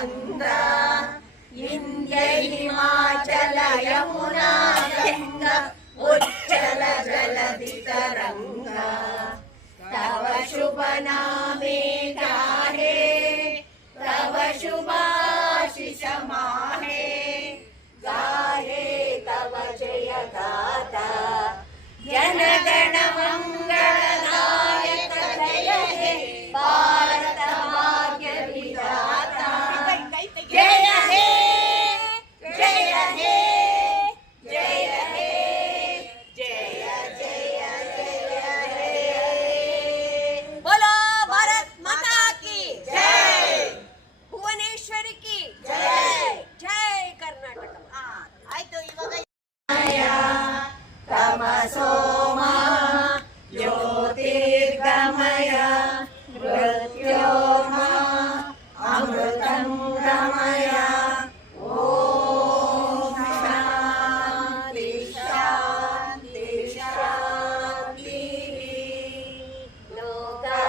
गंगा विंध्य हिमाचल यमुना गंगा उच्चल जलधि तरंगा तव शुभ नामे गाहे तव शुभाशिष माहे गाहे तव जय गाथा जनगण मंगलदायक जय हे भारत भाग्य विधाता जय हे जय हे जय हे जय जय जय हे बोलो भारत माता की जय भुवनेश्वरी की जय जय कर्नाटक आಯ್ತು ಇವಾಗ तमसोमा ज्योतिर्गमय मृत्योर्मा अमृतंगमय ओम शांति शांति शांति लोका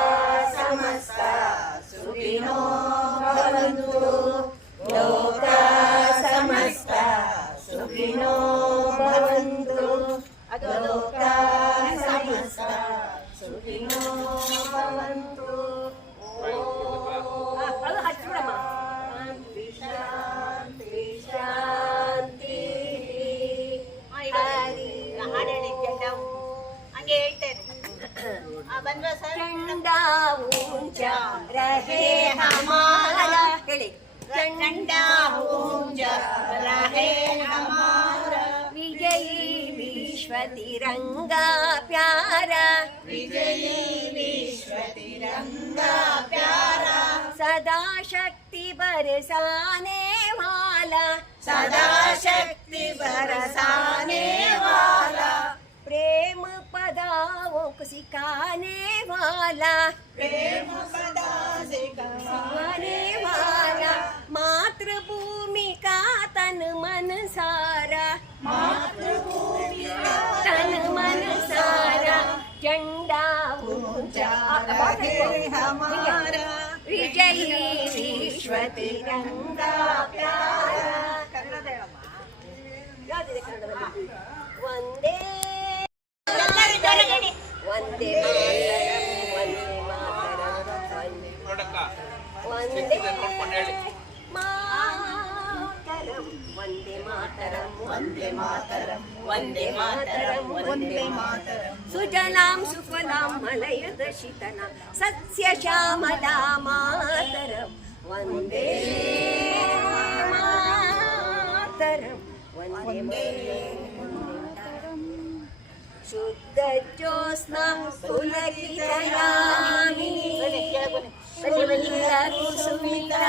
समस्ता सुखिनो भवन्तु लोका समस्ता सुखिनो भवन्तु लोका समस्ता सुखिनो भवन्तु शांति शांति हंगे झंडा ऊंचा रहे हमारा झंडा ऊंचा रहे हमारा विजयी विश्व तिरंगा प्यारा विजयी विश्व तिरंगा प्यारा सदा शक्ति बरसाने वाला सदा शक्ति बरसाने वाला प्रेम पदाओं को सिखाने वाला प्रेम पदा सिखाने वाला मातृभूमि का तन मन सारा मातृभूमि का तन मन सारा झंडा ऊंचा रहे हमारा विजयी विश्व तिरंगा प्यारा वंदे वंदे वंदे मातरम वंदे मातरम वंदे मातरम वंदे मातरम वंदे मातरम सुजलां सुफलां मलयज शीतलां सस्य श्यामलां मातरम वंदे मातरम वंदे मातरम शुद्ध ज्योत्स्ना पुलकितयामिनी ಕುಸುಮಿತಾ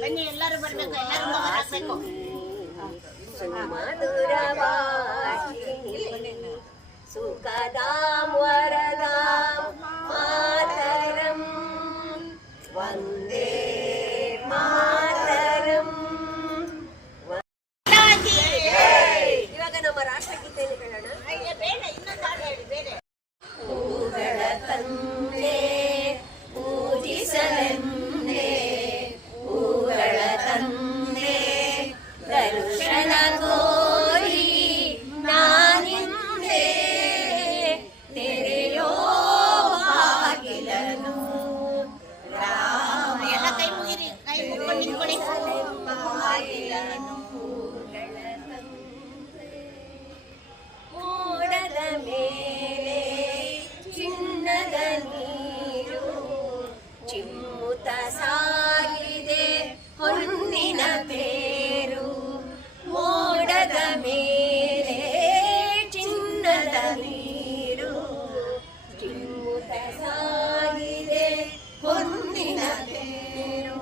ಬನ್ನಿ ಎಲ್ಲರೂ ಬರ್ಬೇಕು ಎಲ್ಲರೂ ಹಾಕ್ಬೇಕು ಸುಮಧುರ ಭಾಷಿಣಿ ಸುಖದಾಂ ವರದಾಂ ಮಾತರಂ ವಂದೇ ಮಾತರಂ ಇವಾಗ ನಮ್ಮ ರಾಷ್ಟ್ರಗೀತೆಯನ್ನು ಹೇಳೋಣ ಬೇಡ ಇನ್ನೊಂದು ಹಾಡು ಹೇಳಿ ಬೇರೆ ಹೂಗಳ ತಂದೆ ಪೂಜಿಸಲೆಂದೇ ಹೂಗಳ ತಂದೆ ದರ್ಶನ ಕೋರಿ ನಾನಿಂದೆ ತೆರೆಯೋ ಬಾಗಿಲನು ರಾಮ ಎಲ್ಲ ಕೈ ಮುಗಿರಿ ಕೈ ಮುಗ್ಕೊಂಡು ನಿಂತ್ಕೊಳ್ಳಿ ಬಾಗಿಲನು ಹೂಗಳ ತಂದೆ ಮೋಡದ ಮೇಲೆ ಚಿನ್ನದ ನೀರು ಚಿಮ್ಮುತ ಸಾಗಿದೆ ಹೊನ್ನಿನ ತೇರು ಮೋಡದ ಮೇಲೆ ಚಿನ್ನದ ನೀರು ಚಿಮ್ಮುತ ಸಾಗಿದೆ ಹೊನ್ನಿನ ತೇರು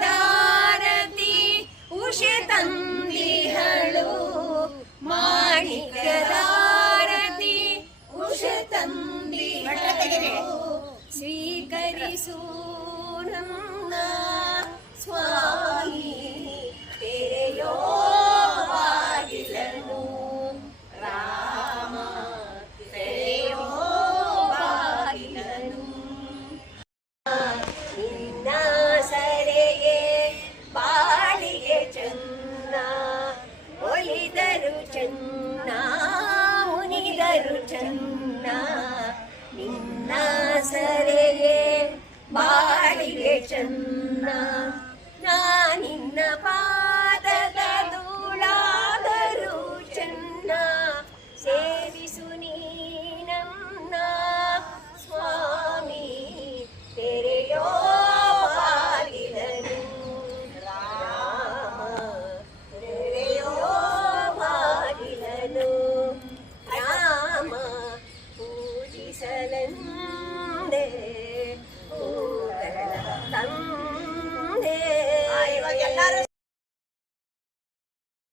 ಮಾಣಿಕ್ಯದಾರತಿ ಉಷೆ ತಂದಿಹಳು ಮಾಣಿಕ್ಯದಾರತಿ ಉಷೆ ತಂದಿಹಳು ಸ್ವೀಕರಿಸು ನನ್ನ ಸ್ವಾಮಿ ತೆರೆಯೋ ಬಾಗಿಲನು ರಾಮ ತೆರೆಯೋ ಬಾಗಿಲನು ಬಾಳಿಗೆ ಚನ್ನ ನಾನಿನ್ನ ಪಾದದ ಧೂಳಾದರೂ ಚೆನ್ನ ಸೇವಿಸು ನೀನನ್ನ ಸ್ವಾಮಿ ತೆರೆಯೋ ಬಾಗಿಲನು ರಾಮ ತೆರೆಯೋ ಬಾಗಿಲನು ರಾಮ ಪೂಜಿಸಲೆಂದೇ ಹೂಗಳ ತಂದೆ ಇವಾಗ ಎಲ್ಲರೂ